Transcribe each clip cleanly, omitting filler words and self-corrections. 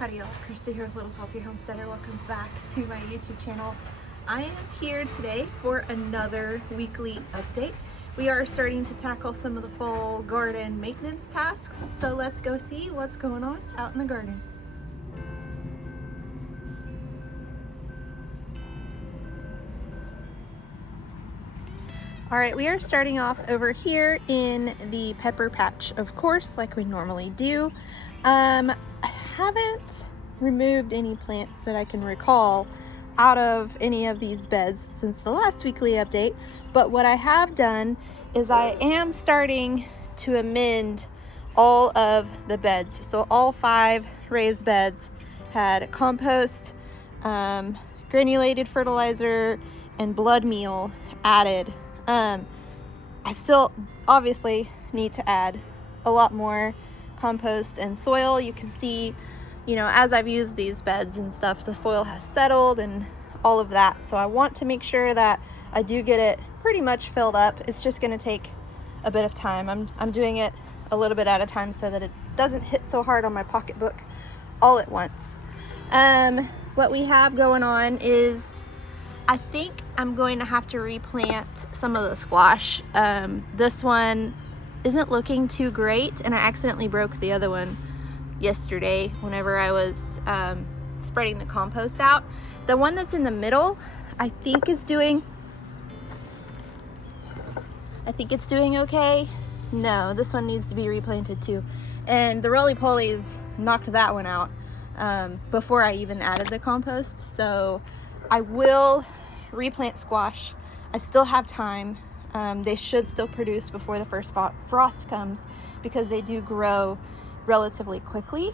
Howdy y'all, Christi here with Little Salty Homesteader. Welcome back to my YouTube channel. I am here today for another weekly update. We are starting to tackle some of the fall garden maintenance tasks, so let's go see what's going on out in the garden. Alright, we are starting off over here in the pepper patch, of course, like we normally do. I haven't removed any plants that I can recall out of any of these beds since the last weekly update, but what I have done is I am starting to amend all of the beds. So all 5 raised beds had compost, granulated fertilizer, and blood meal added. I still obviously need to add a lot more compost and soil. You can see, you know, as I've used these beds and stuff, the soil has settled and all of that. So I want to make sure that I do get it pretty much filled up. It's just going to take a bit of time. I'm doing it a little bit at a time so that it doesn't hit so hard on my pocketbook all at once. What we have going on is I think I'm going to have to replant some of the squash. This one isn't looking too great, and I accidentally broke the other one yesterday whenever I was spreading the compost out. The one that's in the middle, I think it's doing okay. No, this one needs to be replanted too. And the roly-polies knocked that one out before I even added the compost. So I will replant squash. I still have time. They should still produce before the first frost comes because they do grow relatively quickly.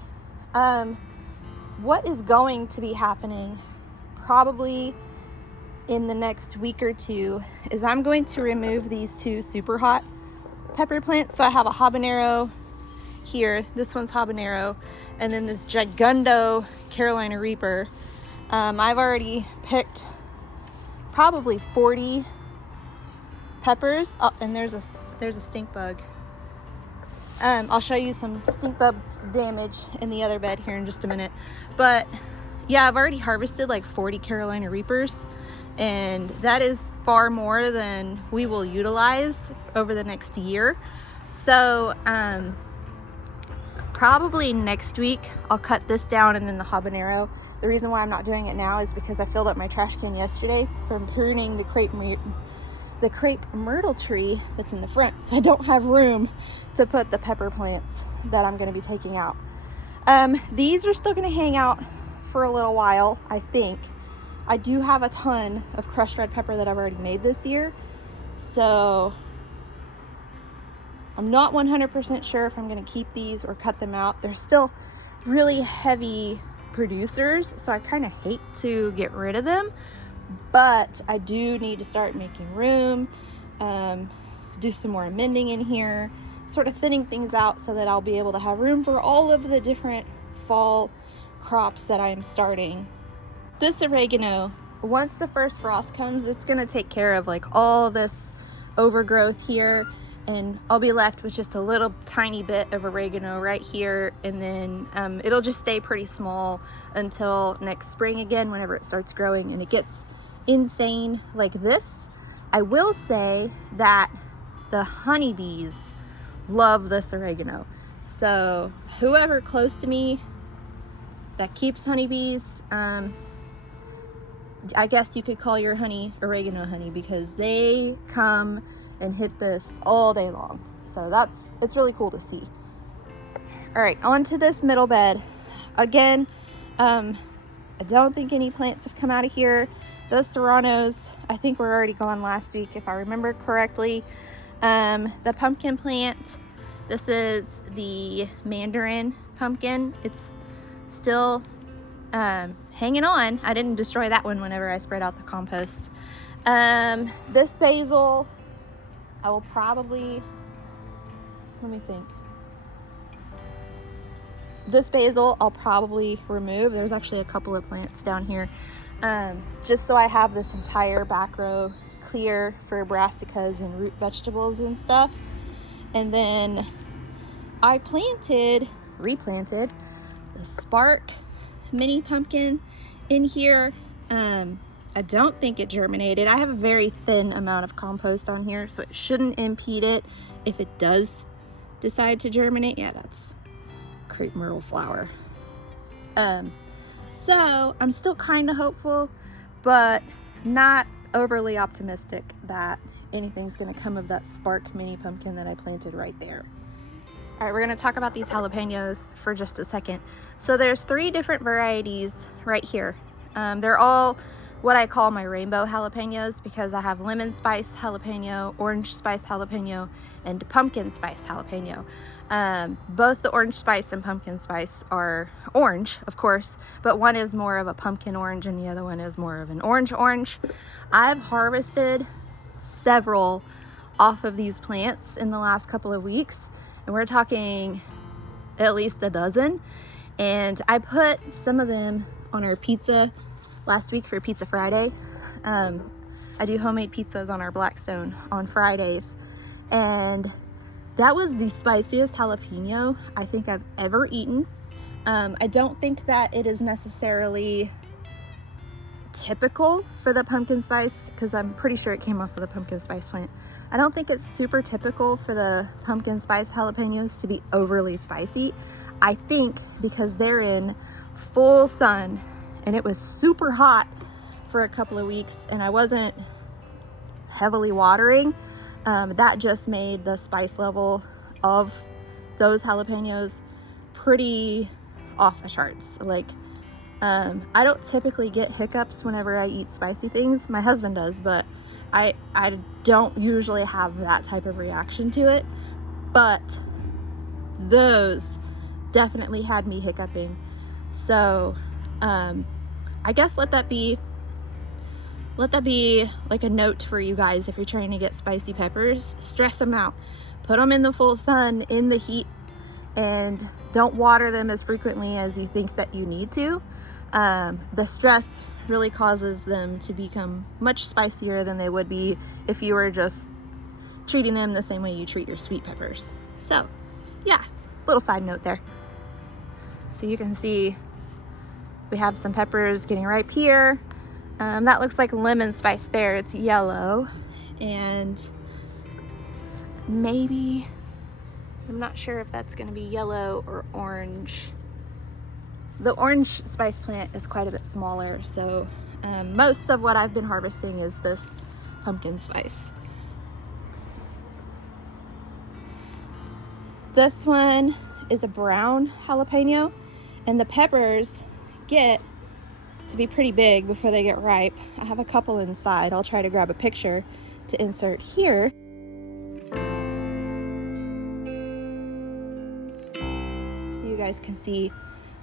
What is going to be happening probably in the next week or two is I'm going to remove these 2 super hot pepper plants. So I have a habanero here. This one's habanero, and then this gigundo Carolina Reaper. I've already picked probably 40 peppers. Oh, and there's a stink bug. I'll show you some stink bug damage in the other bed here in just a minute. But yeah, I've already harvested like 40 Carolina Reapers, and that is far more than we will utilize over the next year. So probably next week I'll cut this down, and then the habanero. The reason why I'm not doing it now is because I filled up my trash can yesterday from pruning the crepe myrtle tree that's in the front, so I don't have room to put the pepper plants that I'm going to be taking out. These are still going to hang out for a little while, I think. I do have a ton of crushed red pepper that I've already made this year, so I'm not 100% sure if I'm going to keep these or cut them out. They're still really heavy producers, so I kind of hate to get rid of them, but I do need to start making room, do some more amending in here, sort of thinning things out so that I'll be able to have room for all of the different fall crops that I'm starting. This oregano, once the first frost comes, it's going to take care of like all this overgrowth here, and I'll be left with just a little tiny bit of oregano right here, and then it'll just stay pretty small until next spring again whenever it starts growing and it gets insane like this. I will say that the honeybees love this oregano. So whoever close to me that keeps honeybees, I guess you could call your honey oregano honey, because they come and hit this all day long. So it's really cool to see. All right, on to this middle bed. Again, I don't think any plants have come out of here. Those serranos, I think were already gone last week, if I remember correctly. The pumpkin plant, this is the mandarin pumpkin. It's still hanging on. I didn't destroy that one whenever I spread out the compost. This basil, I will probably, let me think. This basil I'll probably remove. There's actually a couple of plants down here, just so I have this entire back row clear for brassicas and root vegetables and stuff. And then I replanted the spark mini pumpkin in here. I don't think it germinated. I have a very thin amount of compost on here, so it shouldn't impede it if it does decide to germinate. Yeah, that's crepe myrtle flower. So I'm still kind of hopeful, but not overly optimistic that anything's gonna come of that spark mini pumpkin that I planted right there. All right, we're gonna talk about these jalapenos for just a second. So there's 3 different varieties right here. They're all what I call my rainbow jalapenos because I have lemon spice jalapeno, orange spice jalapeno, and pumpkin spice jalapeno. Both the orange spice and pumpkin spice are orange, of course, but one is more of a pumpkin orange and the other one is more of an orange. I've harvested several off of these plants in the last couple of weeks, and we're talking at least a dozen. And I put some of them on our pizza last week for Pizza Friday. I do homemade pizzas on our Blackstone on Fridays, and that was the spiciest jalapeno I think I've ever eaten. I don't think that it is necessarily typical for the pumpkin spice, because I'm pretty sure it came off of the pumpkin spice plant. I don't think it's super typical for the pumpkin spice jalapenos to be overly spicy. I think because they're in full sun and it was super hot for a couple of weeks and I wasn't heavily watering, that just made the spice level of those jalapenos pretty off the charts. Like, I don't typically get hiccups whenever I eat spicy things. My husband does, but I don't usually have that type of reaction to it. But those definitely had me hiccuping. So I guess let that be like a note for you guys. If you're trying to get spicy peppers, stress them out, put them in the full sun in the heat, and don't water them as frequently as you think that you need to. The stress really causes them to become much spicier than they would be if you were just treating them the same way you treat your sweet peppers. So yeah, little side note there. So you can see we have some peppers getting ripe here. That looks like lemon spice there. It's yellow, and maybe, I'm not sure if that's going to be yellow or orange. The orange spice plant is quite a bit smaller, so most of what I've been harvesting is this pumpkin spice. This one is a brown jalapeno, and the peppers get to be pretty big before they get ripe. I have a couple inside. I'll try to grab a picture to insert here. So you guys can see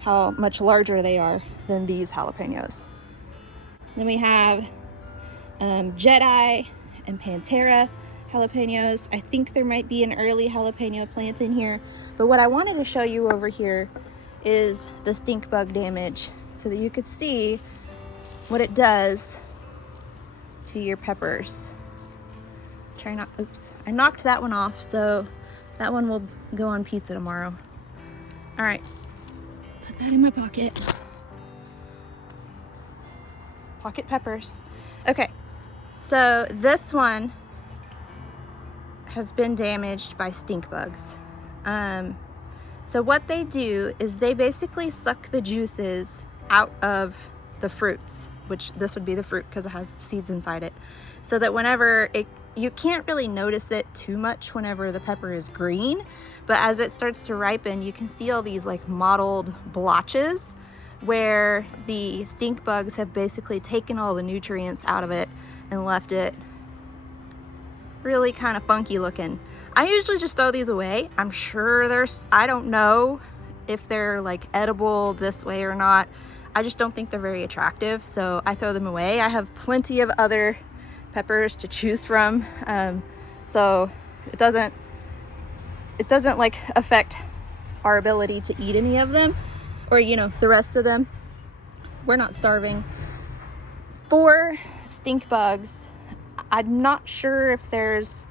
how much larger they are than these jalapenos. Then we have Jedi and Pantera jalapenos. I think there might be an early jalapeno plant in here, but what I wanted to show you over here is the stink bug damage, so that you could see what it does to your peppers. Oops, I knocked that one off, so that one will go on pizza tomorrow. All right, put that in my pocket. Pocket peppers. Okay, so this one has been damaged by stink bugs. So what they do is they basically suck the juices out of the fruits, which this would be the fruit because it has seeds inside it, so that whenever you can't really notice it too much whenever the pepper is green, but as it starts to ripen, you can see all these like mottled blotches where the stink bugs have basically taken all the nutrients out of it and left it really kind of funky looking. I usually just throw these away. I'm sure I don't know if they're like edible this way or not. I just don't think they're very attractive, so I throw them away. I have plenty of other peppers to choose from, so it doesn't like affect our ability to eat any of them, or the rest of them. We're not starving. For stink bugs, I'm not sure if there's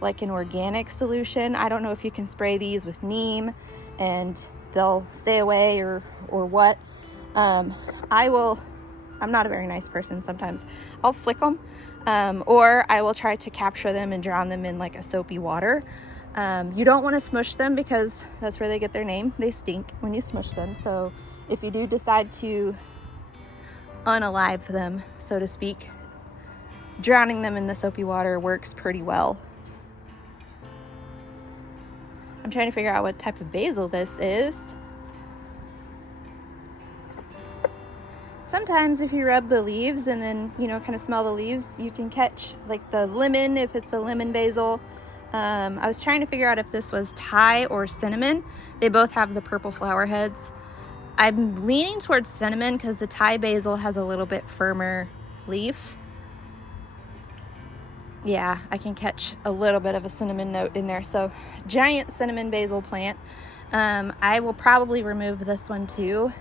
like an organic solution. I don't know if you can spray these with neem and they'll stay away or what. I'm not a very nice person sometimes. I'll flick them, or I will try to capture them and drown them in like a soapy water. You don't want to smush them because that's where they get their name. They stink when you smush them. So if you do decide to unalive them, so to speak, drowning them in the soapy water works pretty well. I'm trying to figure out what type of basil this is. Sometimes if you rub the leaves and then, you know, kind of smell the leaves, you can catch like the lemon, if it's a lemon basil. I was trying to figure out if this was Thai or cinnamon. They both have the purple flower heads. I'm leaning towards cinnamon because the Thai basil has a little bit firmer leaf. Yeah, I can catch a little bit of a cinnamon note in there. So giant cinnamon basil plant. I will probably remove this one too.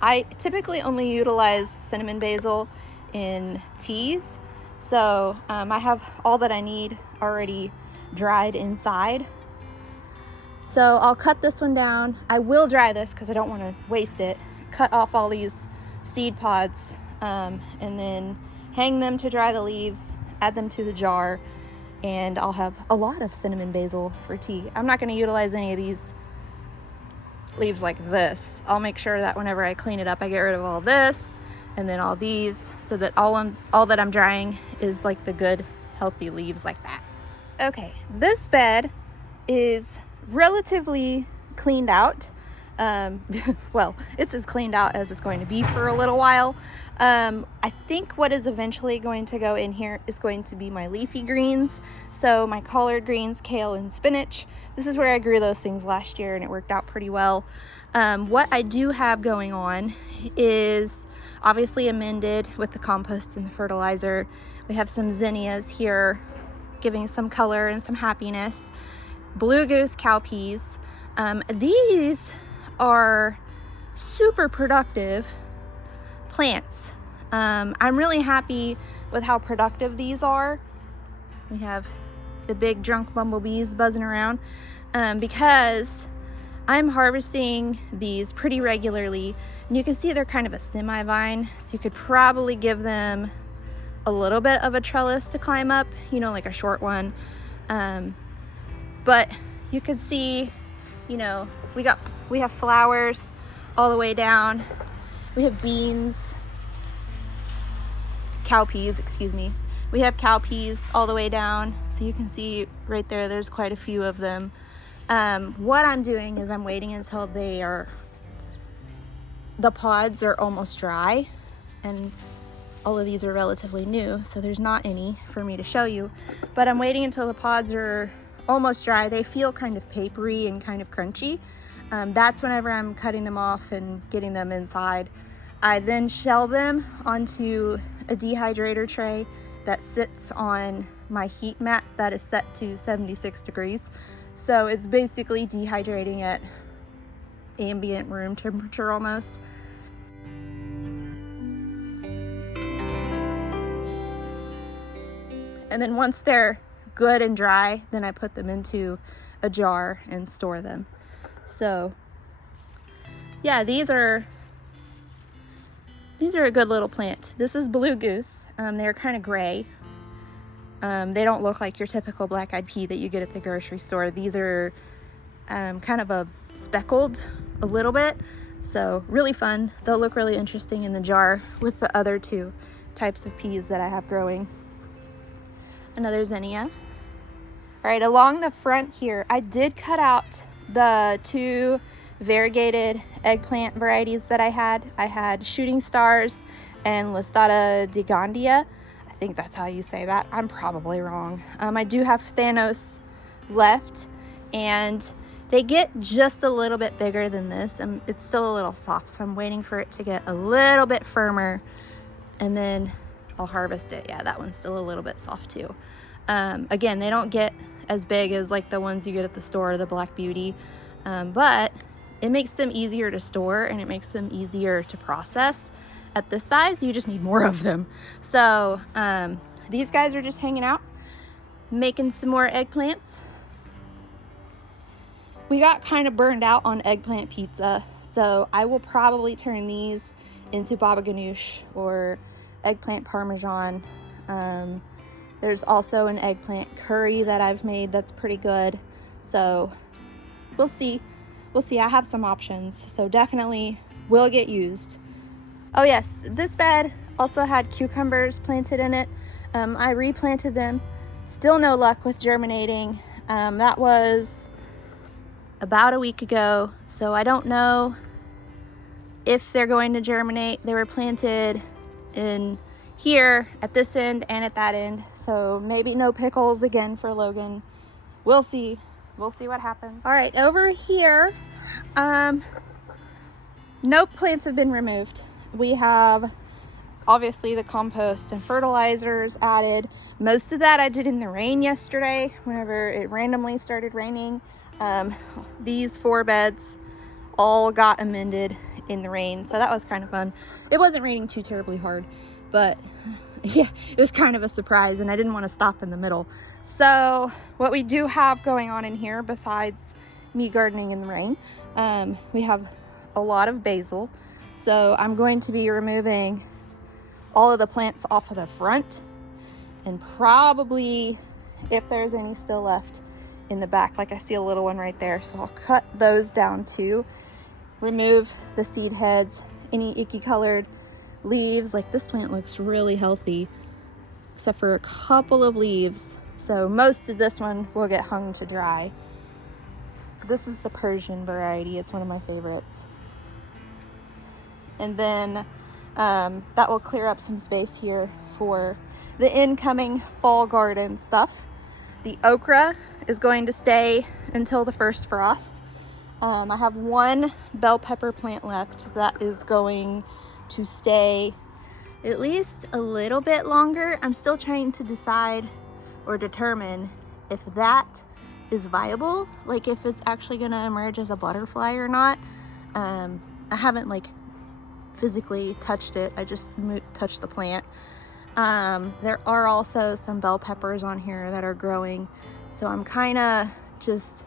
I typically only utilize cinnamon basil in teas. So I have all that I need already dried inside. So I'll cut this one down. I will dry this because I don't want to waste it. Cut off all these seed pods and then hang them to dry the leaves, add them to the jar, and I'll have a lot of cinnamon basil for tea. I'm not going to utilize any of these leaves like this. I'll make sure that whenever I clean it up, I get rid of all this and then all these, so that all that I'm drying is like the good healthy leaves like that. Okay, this bed is relatively cleaned out. Well, it's as cleaned out as it's going to be for a little while. I think what is eventually going to go in here is going to be my leafy greens. So my collard greens, kale, and spinach. This is where I grew those things last year and it worked out pretty well. What I do have going on is obviously amended with the compost and the fertilizer. We have some zinnias here giving some color and some happiness. Blue goose cowpeas. These are super productive plants. I'm really happy with how productive these are. We have the big drunk bumblebees buzzing around because I'm harvesting these pretty regularly, and you can see they're kind of a semi-vine, so you could probably give them a little bit of a trellis to climb up, you know, like a short one. But you can see, you know, we have flowers all the way down. We have beans, cowpeas, excuse me. We have cowpeas all the way down. So you can see right there, there's quite a few of them. What I'm doing is I'm waiting until the pods are almost dry, and all of these are relatively new, so there's not any for me to show you, but I'm waiting until the pods are almost dry. They feel kind of papery and kind of crunchy. That's whenever I'm cutting them off and getting them inside. I then shell them onto a dehydrator tray that sits on my heat mat that is set to 76 degrees. So it's basically dehydrating at ambient room temperature almost. And then once they're good and dry, then I put them into a jar and store them. So yeah, these are a good little plant. This is blue goose. They're kind of gray. They don't look like your typical black-eyed pea that you get at the grocery store. These are kind of a speckled a little bit, so really fun. They'll look really interesting in the jar with the other two types of peas that I have growing. Another zinnia. All right, along the front here, I did cut out the two variegated eggplant varieties that I had. I had Shooting Stars and Listata Digondia. I think that's how you say that. I'm probably wrong. I do have Thanos left, and they get just a little bit bigger than this. It's still a little soft, so I'm waiting for it to get a little bit firmer, and then I'll harvest it. Yeah, that one's still a little bit soft too. Again, they don't get as big as like the ones you get at the store, the Black Beauty, but it makes them easier to store and it makes them easier to process. At this size, you just need more of them. So these guys are just hanging out, making some more eggplants. We got kind of burned out on eggplant pizza, so I will probably turn these into baba ganoush or eggplant parmesan. There's also an eggplant curry that I've made that's pretty good. So we'll see. I have some options, so definitely will get used. Oh yes, this bed also had cucumbers planted in it. I replanted them. Still no luck with germinating. That was about a week ago, so I don't know if they're going to germinate. They were planted in here at this end and at that end, so maybe no pickles again for Logan. We'll see what happens. All right, over here, no plants have been removed. We have obviously the compost and fertilizers added. Most of that I did in the rain yesterday whenever it randomly started raining. These 4 beds all got amended in the rain, so that was kind of fun. It wasn't raining too terribly hard, but yeah, it was kind of a surprise, and I didn't want to stop in the middle. So what we do have going on in here, besides me gardening in the rain, we have a lot of basil. So I'm going to be removing all of the plants off of the front, and probably, if there's any still left, in the back. Like I see a little one right there, so I'll cut those down too. Remove the seed heads, any icky colored leaves. Like this plant looks really healthy, except for a couple of leaves. So most of this one will get hung to dry. This is the Persian variety. It's one of my favorites. And then that will clear up some space here for the incoming fall garden stuff. The okra is going to stay until the first frost. I have 1 bell pepper plant left that is going to stay at least a little bit longer. I'm still trying to decide or determine if that is viable, like if it's actually going to emerge as a butterfly or not. I haven't like physically touched it. I just touched the plant. There are also some bell peppers on here that are growing, so I'm kind of just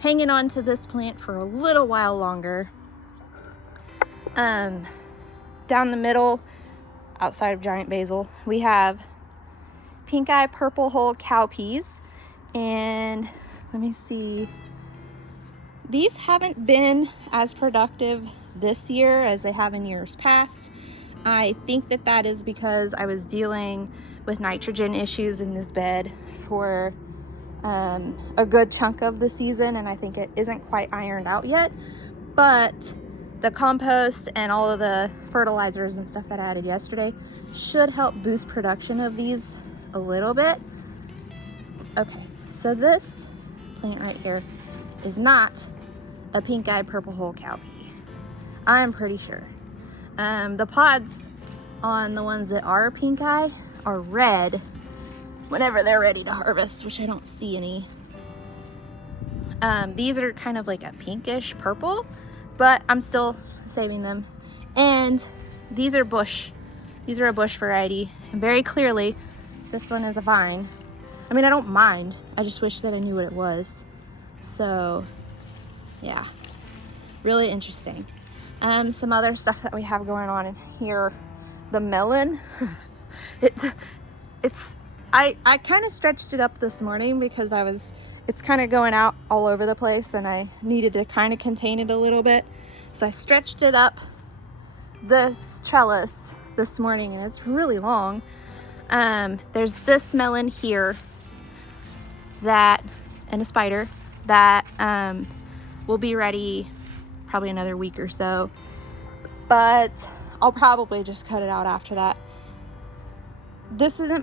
hanging on to this plant for a little while longer. Down the middle, outside of giant basil, we have pink eye purple hull cowpeas, and let me see, these haven't been as productive this year as they have in years past. I think that is because I was dealing with nitrogen issues in this bed for a good chunk of the season, and I think it isn't quite ironed out yet. But the compost and all of the fertilizers and stuff that I added yesterday should help boost production of these a little bit. Okay, so this plant right here is not a pink-eyed purple hull cowpea. I'm pretty sure. The pods on the ones that are pink eye are red whenever they're ready to harvest, which I don't see any. These are kind of like a pinkish purple, but I'm still saving them. And these are bush. These are a bush variety, and very clearly this one is a vine. I mean, I don't mind, I just wish that I knew what it was. So yeah, really interesting. Some other stuff that we have going on in here, the melon. I kind of stretched it up this morning because it's kind of going out all over the place, and I needed to kind of contain it a little bit. So I stretched it up this trellis this morning, and it's really long. There's this melon here and a spider that will be ready probably another week or so, but I'll probably just cut it out after that. This isn't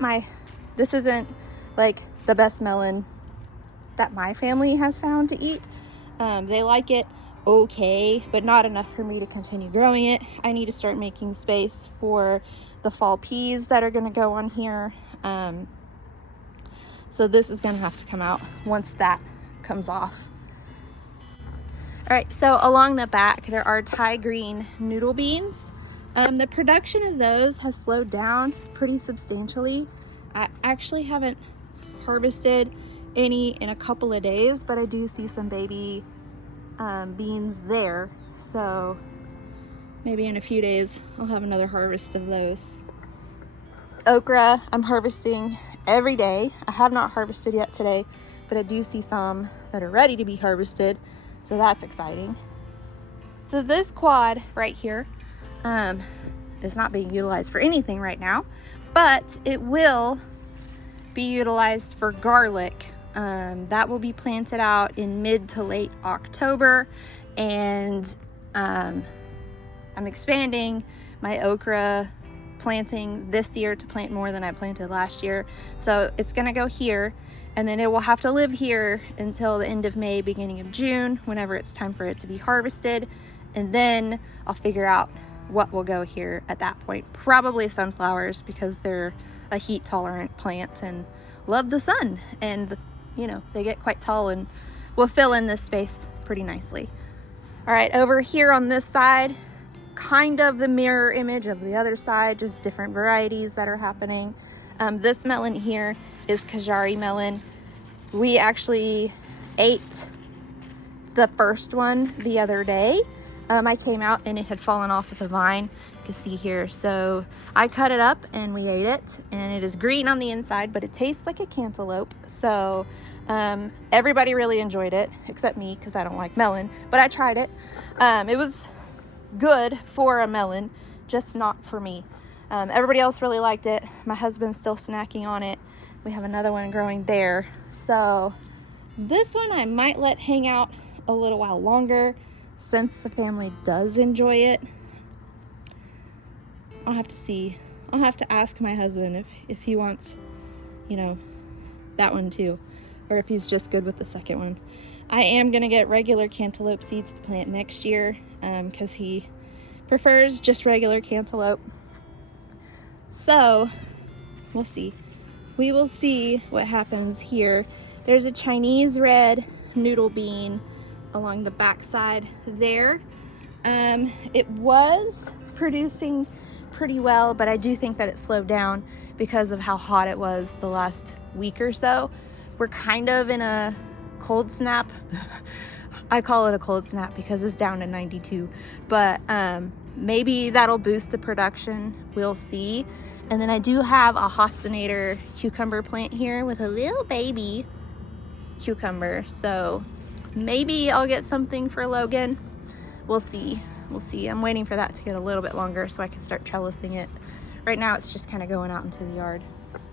like the best melon that my family has found to eat. They like it okay, but not enough for me to continue growing it. I need to start making space for the fall peas that are going to go on here. So this is going to have to come out once that comes off. All right, so along the back, there are Thai green noodle beans. The production of those has slowed down pretty substantially. I actually haven't harvested any in a couple of days, but I do see some baby beans there. So maybe in a few days, I'll have another harvest of those. Okra, I'm harvesting every day. I have not harvested yet today, but I do see some that are ready to be harvested, so that's exciting. So this quad right here is not being utilized for anything right now, but it will be utilized for garlic. That will be planted out in mid to late October, and I'm expanding my okra planting this year to plant more than I planted last year. So it's gonna go here, and then it will have to live here until the end of May, beginning of June, whenever it's time for it to be harvested. And then I'll figure out what will go here at that point. Probably sunflowers, because they're a heat tolerant plant and love the sun, and you know, they get quite tall and will fill in this space pretty nicely. All right, over here on this side, kind of the mirror image of the other side, just different varieties that are happening. This melon here is Kajari melon. We actually ate the first one the other day. I came out and it had fallen off of the vine, you can see here. So I cut it up and we ate it, and it is green on the inside, but it tastes like a cantaloupe. So everybody really enjoyed it, except me, because I don't like melon, but I tried it. It was good for a melon, just not for me. Everybody else really liked it. My husband's still snacking on it. We have another one growing there. So this one I might let hang out a little while longer, since the family does enjoy it. I'll have to see. I'll have to ask my husband if he wants, you know, that one too, or if he's just good with the second one. I am gonna get regular cantaloupe seeds to plant next year, because he prefers just regular cantaloupe. So we'll see. We will see what happens here. There's a Chinese red noodle bean along the back side there. It was producing pretty well, but I do think that it slowed down because of how hot it was the last week or so. We're kind of in a cold snap. I call it a cold snap because it's down to 92, but maybe that'll boost the production. We'll see. And then I do have a Hostinator cucumber plant here with a little baby cucumber, so maybe I'll get something for Logan. We'll see. We'll see. I'm waiting for that to get a little bit longer so I can start trellising it. Right now it's just kind of going out into the yard.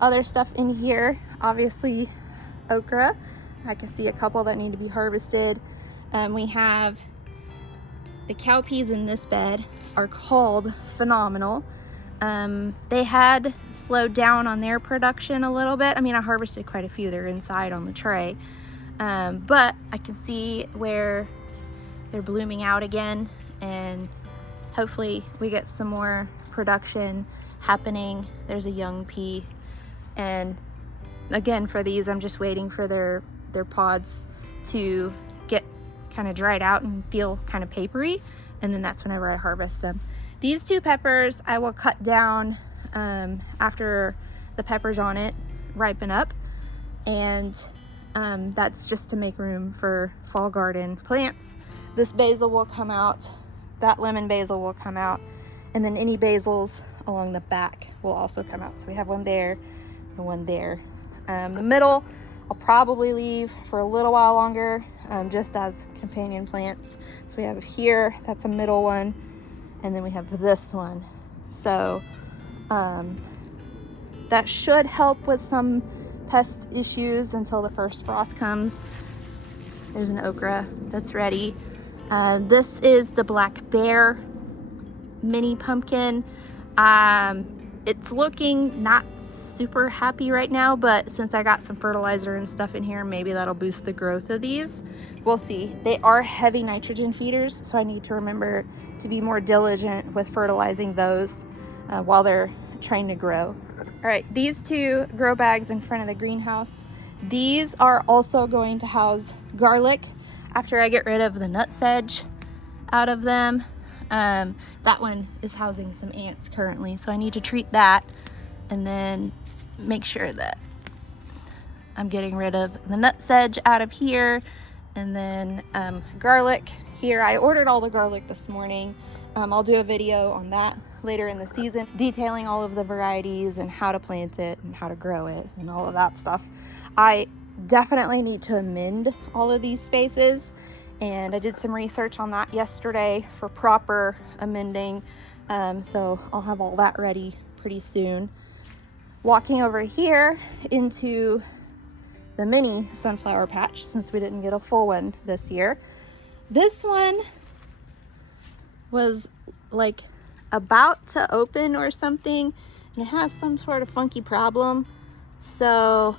Other stuff in here, obviously okra. I can see a couple that need to be harvested. We have the cowpeas in this bed are called Phenomenal. They had slowed down on their production a little bit. I mean, I harvested quite a few. They're inside on the tray. But I can see where they're blooming out again, and hopefully we get some more production happening. There's a young pea, and again, for these, I'm just waiting for their pods to get kind of dried out and feel kind of papery, and then that's whenever I harvest them. These two peppers I will cut down after the peppers on it ripen up, and that's just to make room for fall garden plants. This basil will come out, that lemon basil will come out, and then any basils along the back will also come out. So we have one there and one there. The middle I'll probably leave for a little while longer, just as companion plants. So we have here, that's a middle one, and then we have this one. So that should help with some pest issues until the first frost comes. There's an okra that's ready. This is the Black Bear mini pumpkin. It's looking not super happy right now, but since I got some fertilizer and stuff in here, maybe that'll boost the growth of these. We'll see. They are heavy nitrogen feeders, so I need to remember to be more diligent with fertilizing those while they're trying to grow. All right, these two grow bags in front of the greenhouse, these are also going to house garlic after I get rid of the nut sedge out of them. That one is housing some ants currently, so I need to treat that and then make sure that I'm getting rid of the nut sedge out of here. And then garlic here, I ordered all the garlic this morning. I'll do a video on that later in the season, detailing all of the varieties and how to plant it and how to grow it and all of that stuff. I definitely need to amend all of these spaces, and I did some research on that yesterday for proper amending, so I'll have all that ready pretty soon. Walking over here into the mini sunflower patch, since we didn't get a full one this year. This one was like about to open or something, and it has some sort of funky problem, so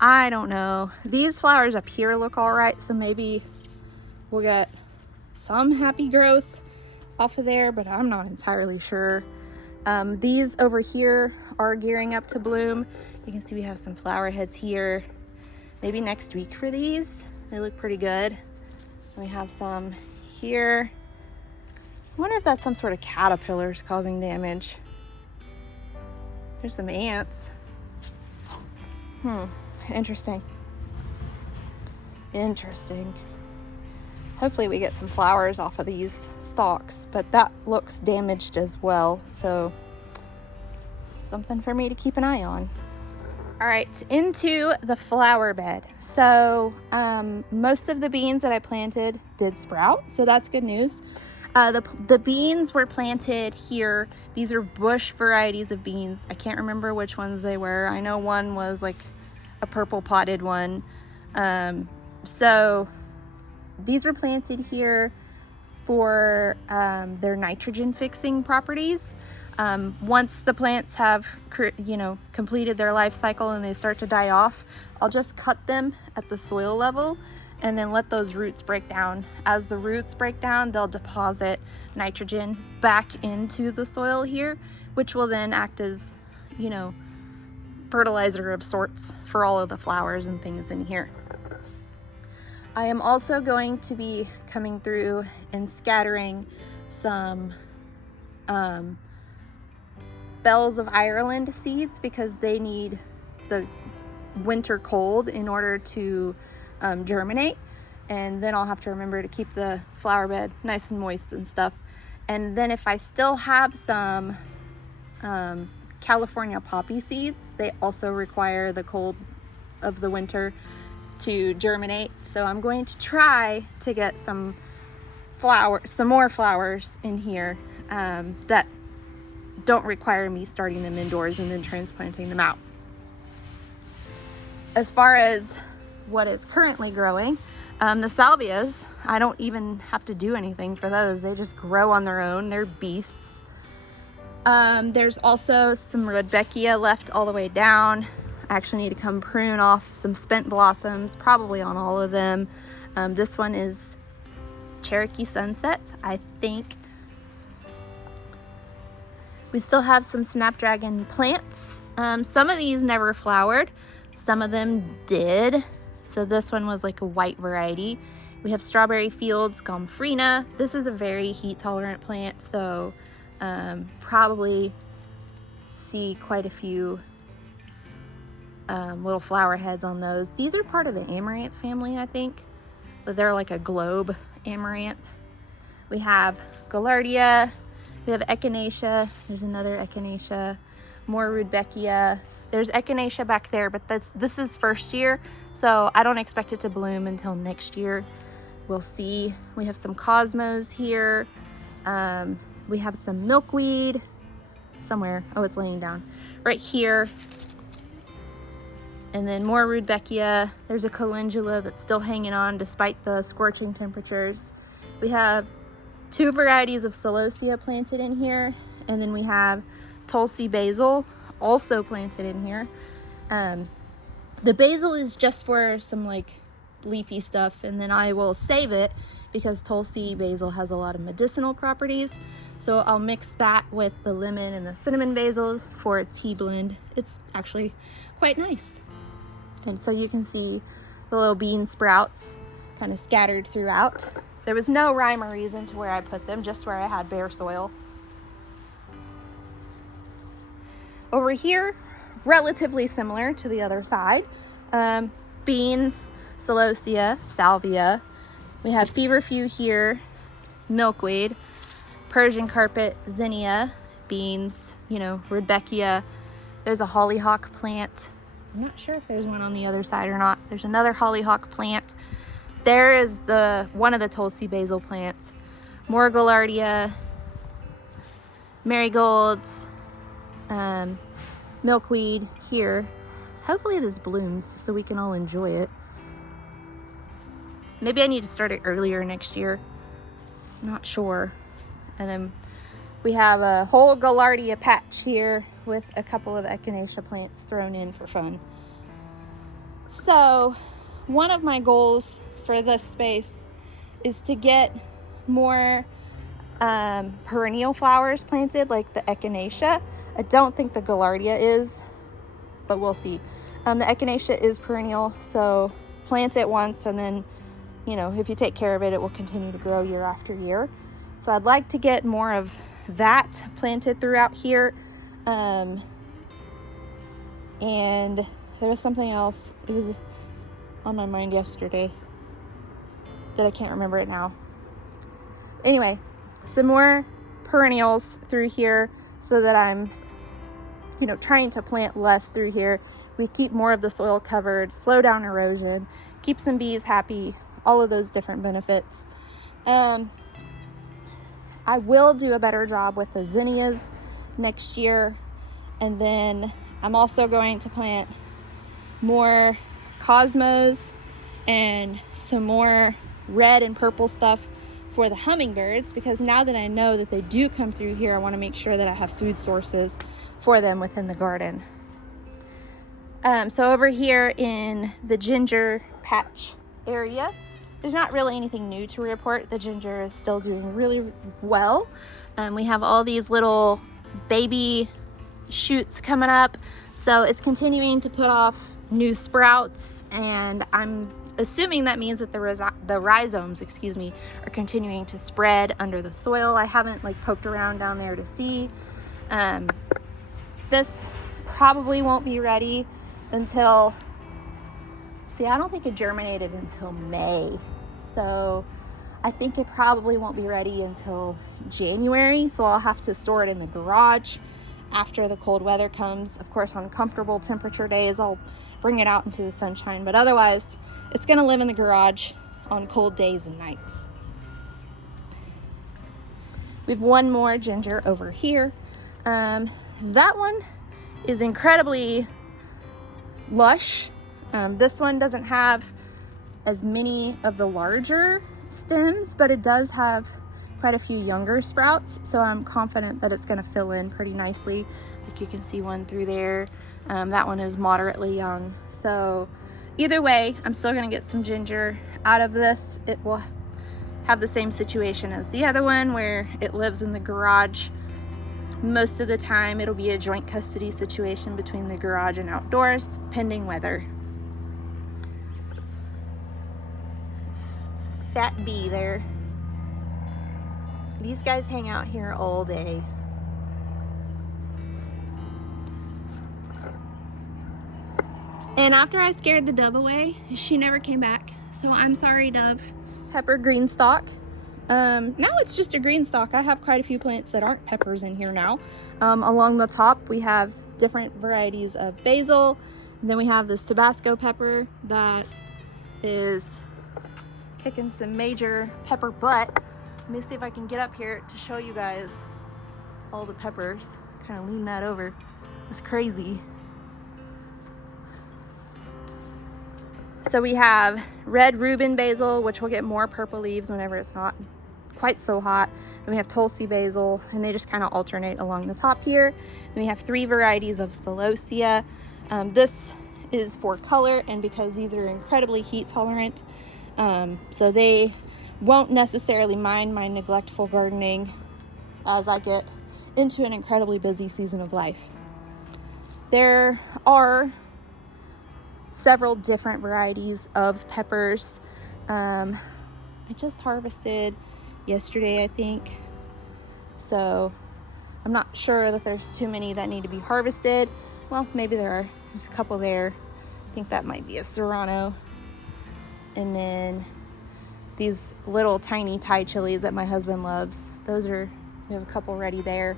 I don't know. These flowers up here look all right, so maybe we'll get some happy growth off of there, but I'm not entirely sure. These over here are gearing up to bloom. You can see we have some flower heads here. Maybe next week for these. They look pretty good. We have some here. I wonder if that's some sort of caterpillars causing damage. There's some ants. Interesting. Interesting. Hopefully we get some flowers off of these stalks, but that looks damaged as well, so something for me to keep an eye on. All right, into the flower bed. So most of the beans that I planted did sprout, so that's good news. The beans were planted here. These are bush varieties of beans. I can't remember which ones they were. I know one was like a purple potted one. So these were planted here for their nitrogen fixing properties. Once the plants have, completed their life cycle and they start to die off, I'll just cut them at the soil level and then let those roots break down. As the roots break down, they'll deposit nitrogen back into the soil here, which will then act as, fertilizer of sorts for all of the flowers and things in here. I am also going to be coming through and scattering some Bells of Ireland seeds because they need the winter cold in order to germinate, and then I'll have to remember to keep the flower bed nice and moist and stuff. And then if I still have some California poppy seeds, they also require the cold of the winter to germinate, so I'm going to try to get some more flowers in here that don't require me starting them indoors and then transplanting them out. As far as what is currently growing, the salvias, I don't even have to do anything for those. They just grow on their own. They're beasts. There's also some Rudbeckia left all the way down. I actually need to come prune off some spent blossoms, probably on all of them. This one is Cherokee Sunset, I think. We still have some snapdragon plants. Some of these never flowered, some of them did. So this one was like a white variety. We have Strawberry Fields Gomphrena. This is a very heat tolerant plant, so probably see quite a few little flower heads on those. These are part of the amaranth family, I think, but they're like a globe amaranth. We have Gaillardia. We have Echinacea. There's another Echinacea. More Rudbeckia. There's Echinacea back there, but this is first year, so I don't expect it to bloom until next year. We'll see. We have some Cosmos here. We have some milkweed somewhere. Oh, it's laying down right here. And then more Rudbeckia. There's a calendula that's still hanging on despite the scorching temperatures. We have 2 varieties of celosia planted in here, and then we have Tulsi basil also planted in here. The basil is just for some like leafy stuff, and then I will save it because Tulsi basil has a lot of medicinal properties, so I'll mix that with the lemon and the cinnamon basil for a tea blend. It's actually quite nice. And so you can see the little bean sprouts kind of scattered throughout. There was no rhyme or reason to where I put them, just where I had bare soil. Over here, relatively similar to the other side. Beans, celosia, salvia. We have feverfew here, milkweed. Persian carpet, zinnia, beans, you know, rudbeckia. There's a hollyhock plant. I'm not sure if there's one on the other side or not. There's another hollyhock plant. There is one of the Tulsi basil plants. More gaillardia, marigolds, milkweed here. Hopefully this blooms so we can all enjoy it. Maybe I need to start it earlier next year. I'm not sure. And then we have a whole gaillardia patch here with a couple of echinacea plants thrown in for fun. So one of my goals for this space is to get more perennial flowers planted, like the echinacea. I don't think the gaillardia is, but we'll see. The echinacea is perennial, so plant it once and then, you know, if you take care of it, it will continue to grow year after year. So I'd like to get more of that planted throughout here. And there was something else. It was on my mind yesterday that I can't remember it now. Anyway, some more perennials through here so that I'm, you know, trying to plant less through here. We keep more of the soil covered, slow down erosion, keep some bees happy, all of those different benefits. I will do a better job with the zinnias next year. And then I'm also going to plant more cosmos and some more red and purple stuff for the hummingbirds, because now that I know that they do come through here, I want to make sure that I have food sources for them within the garden. So over here in the ginger patch area, there's not really anything new to report. The ginger is still doing really well. We have all these little baby shoots coming up, so it's continuing to put off new sprouts, and I'm assuming that means that the rhizomes, are continuing to spread under the soil. I haven't poked around down there to see. This probably won't be ready until, I don't think it germinated until May. So I think it probably won't be ready until January. So I'll have to store it in the garage after the cold weather comes. Of course, on comfortable temperature days, I'll bring it out into the sunshine, but otherwise it's going to live in the garage on cold days and nights. We have one more ginger over here. That one is incredibly lush. This one doesn't have as many of the larger stems, but it does have quite a few younger sprouts, so I'm confident that it's going to fill in pretty nicely. Like you can see one through there. That one is moderately young. So either way, I'm still going to get some ginger out of this. It will have the same situation as the other one where it lives in the garage. Most of the time it'll be a joint custody situation between the garage and outdoors, pending weather. Fat bee there. These guys hang out here all day. And after I scared the dove away, she never came back. So I'm sorry, dove. Pepper green stalk. Now it's just a green stalk. I have quite a few plants that aren't peppers in here now. Along the top, we have different varieties of basil. And then we have this Tabasco pepper that is kicking some major pepper butt. Let me see if I can get up here to show you guys all the peppers. Kind of lean that over. It's crazy. So we have red Reuben basil, which will get more purple leaves whenever it's not quite so hot. And we have Tulsi basil, and they just kind of alternate along the top here. And we have 3 varieties of celosia. This is for color, and because these are incredibly heat tolerant, so they won't necessarily mind my neglectful gardening as I get into an incredibly busy season of life. There are several different varieties of peppers. I just harvested yesterday, I think. So I'm not sure that there's too many that need to be harvested. Well, maybe there are. There's a couple there. I think that might be a Serrano. And then these little tiny Thai chilies that my husband loves. Those are We have a couple ready there.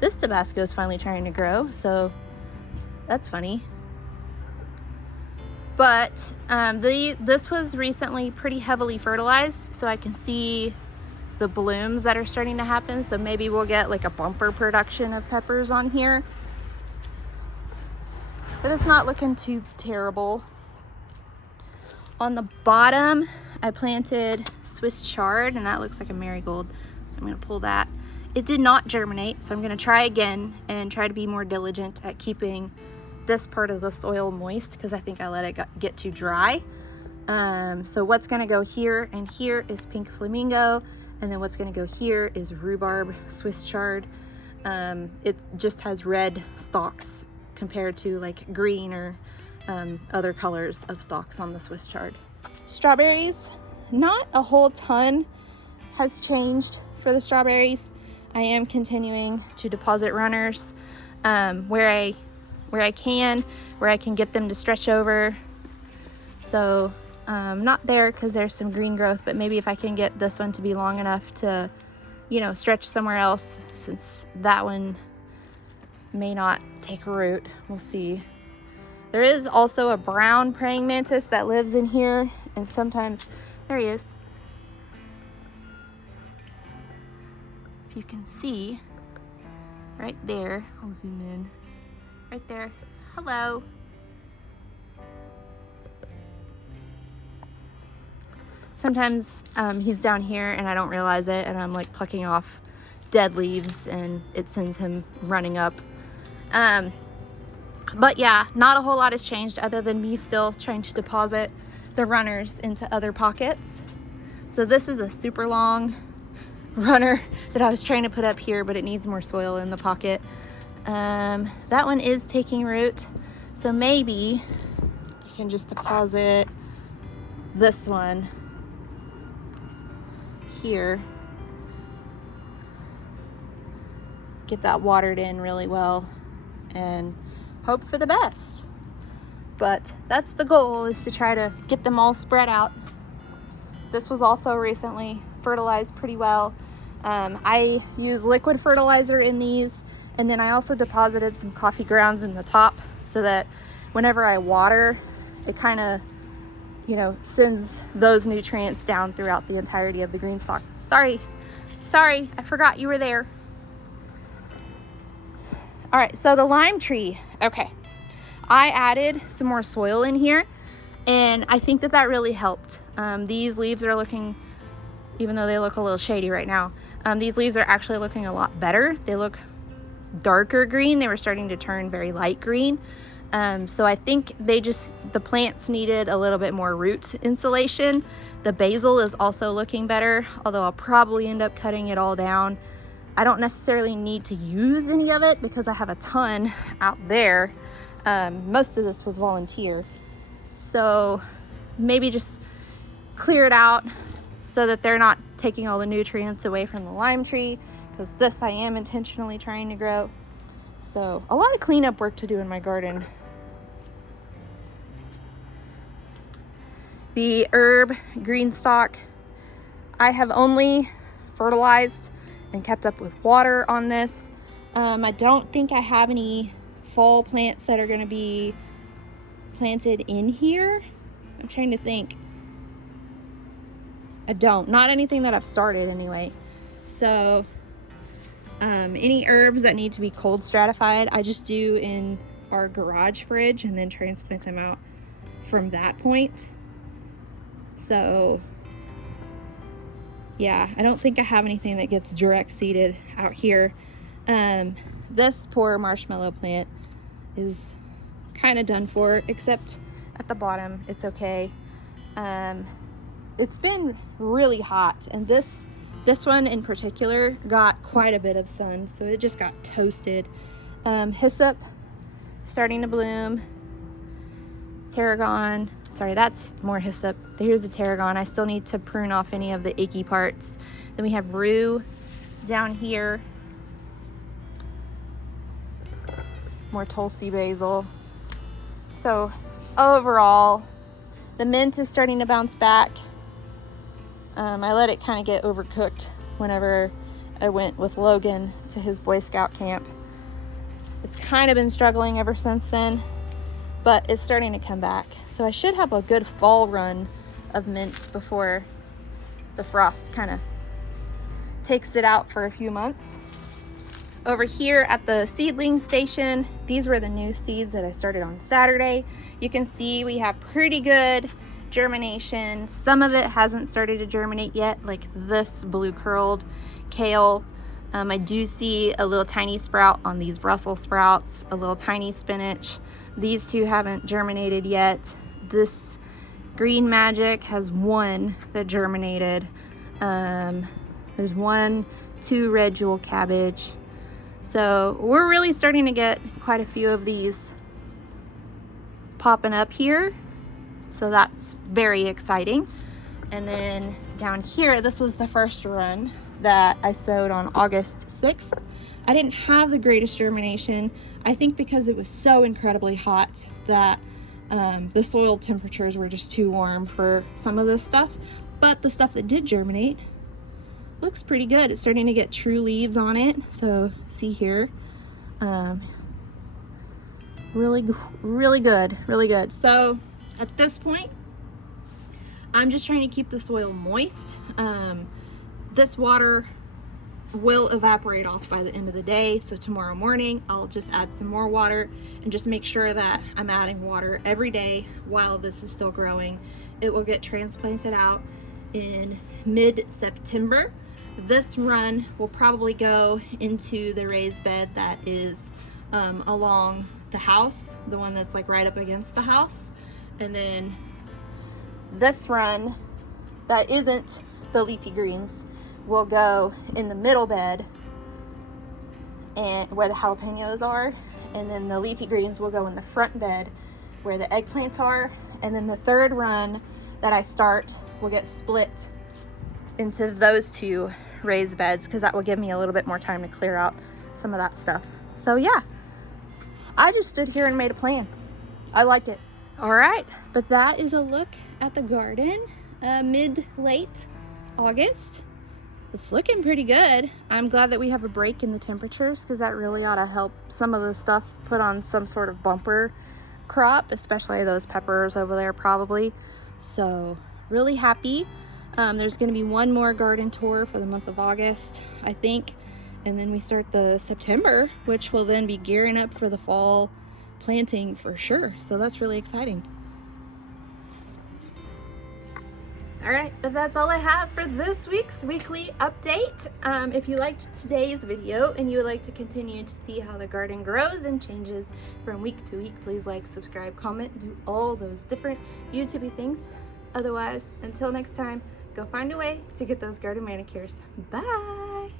This Tabasco is finally trying to grow, so that's funny. But this was recently pretty heavily fertilized, so I can see the blooms that are starting to happen. So maybe we'll get like a bumper production of peppers on here. But it's not looking too terrible. On the bottom, I planted Swiss chard, and that looks like a marigold. So I'm gonna pull that. It did not germinate, so I'm gonna try again and try to be more diligent at keeping this part of the soil moist, because I think I let it get too dry. So what's gonna go here and here is pink flamingo, and then what's gonna go here is rhubarb Swiss chard. It just has red stalks compared to like green or other colors of stalks on the Swiss chard. Strawberries, not a whole ton has changed for the strawberries. I am continuing to deposit runners where I can get them to stretch over. So not there because there's some green growth, but maybe if I can get this one to be long enough to, you know, stretch somewhere else, since that one may not take root. We'll see. There is also a brown praying mantis that lives in here, and sometimes, there he is. If you can see, right there, I'll zoom in, right there, hello. Sometimes he's down here and I don't realize it, and I'm like plucking off dead leaves and it sends him running up. But yeah, not a whole lot has changed other than me still trying to deposit the runners into other pockets. So this is a super long runner that I was trying to put up here, but it needs more soil in the pocket. That one is taking root, so maybe I can just deposit this one here, get that watered in really well, and hope for the best. But that's the goal, is to try to get them all spread out. This was also recently fertilized pretty well. I use liquid fertilizer in these, and then I also deposited some coffee grounds in the top so that whenever I water, it kind of, you know, sends those nutrients down throughout the entirety of the green stalk. Sorry, I forgot you were there. All right, so the lime tree, okay. I added some more soil in here, and I think that really helped. These leaves are looking, even though they look a little shady right now, these leaves are actually looking a lot better. They look darker green. They were starting to turn very light green. So I think the plants needed a little bit more root insulation. The basil is also looking better, although I'll probably end up cutting it all down. I don't necessarily need to use any of it because I have a ton out there. Most of this was volunteer. So maybe just clear it out so that they're not taking all the nutrients away from the lime tree, because this I am intentionally trying to grow. So a lot of cleanup work to do in my garden. The herb green stalk, I have only fertilized and kept up with water on this. I don't think I have any fall plants that are going to be planted in here. I'm trying to think. I don't. Not anything that I've started anyway. So any herbs that need to be cold stratified, I just do in our garage fridge and then transplant them out from that point. So yeah, I don't think I have anything that gets direct seeded out here. This poor marshmallow plant is kind of done for, except at the bottom, it's okay. It's been really hot, and this one in particular got quite a bit of sun, so it just got toasted. Hyssop starting to bloom. Tarragon, sorry, that's more hyssop. Here's the tarragon. I still need to prune off any of the icky parts. Then we have rue down here. More Tulsi basil. So overall, the mint is starting to bounce back. I let it kind of get overcooked whenever I went with Logan to his Boy Scout camp. It's kind of been struggling ever since then, but it's starting to come back. So I should have a good fall run of mint before the frost kind of takes it out for a few months. Over here at the seedling station, these were the new seeds that I started on Saturday. You can see we have pretty good germination. Some of it hasn't started to germinate yet, like this blue curled kale. I do see a little tiny sprout on these Brussels sprouts, a little tiny spinach. These two haven't germinated yet. This Green Magic has one that germinated. There's 2 red jewel cabbage. So we're really starting to get quite a few of these popping up here. So that's very exciting. And then down here, this was the first run that I sowed on August 6th. I didn't have the greatest germination, I think because it was so incredibly hot that the soil temperatures were just too warm for some of this stuff. But the stuff that did germinate looks pretty good. It's starting to get true leaves on it. So see here, really good. So at this point, I'm just trying to keep the soil moist. This water will evaporate off by the end of the day. So tomorrow morning, I'll just add some more water and just make sure that I'm adding water every day while this is still growing. It will get transplanted out in mid-September. This run will probably go into the raised bed that is along the house, the one that's like right up against the house. And then this run that isn't the leafy greens will go in the middle bed and where the jalapenos are. And then the leafy greens will go in the front bed where the eggplants are. And then the third run that I start will get split into those 2 raised beds because that will give me a little bit more time to clear out some of that stuff. So yeah, I just stood here and made a plan. I like it. All right, but that is a look at the garden mid-late August. It's looking pretty good. I'm glad that we have a break in the temperatures because that really ought to help some of the stuff put on some sort of bumper crop, especially those peppers over there probably. So really happy. There's going to be one more garden tour for the month of August, I think, and then we start the September, which will then be gearing up for the fall planting for sure. So that's really exciting. All right, but that's all I have for this week's weekly update. If you liked today's video and you would like to continue to see how the garden grows and changes from week to week, please like, subscribe, comment, do all those different YouTube-y things. Otherwise, until next time, go find a way to get those garden manicures. Bye.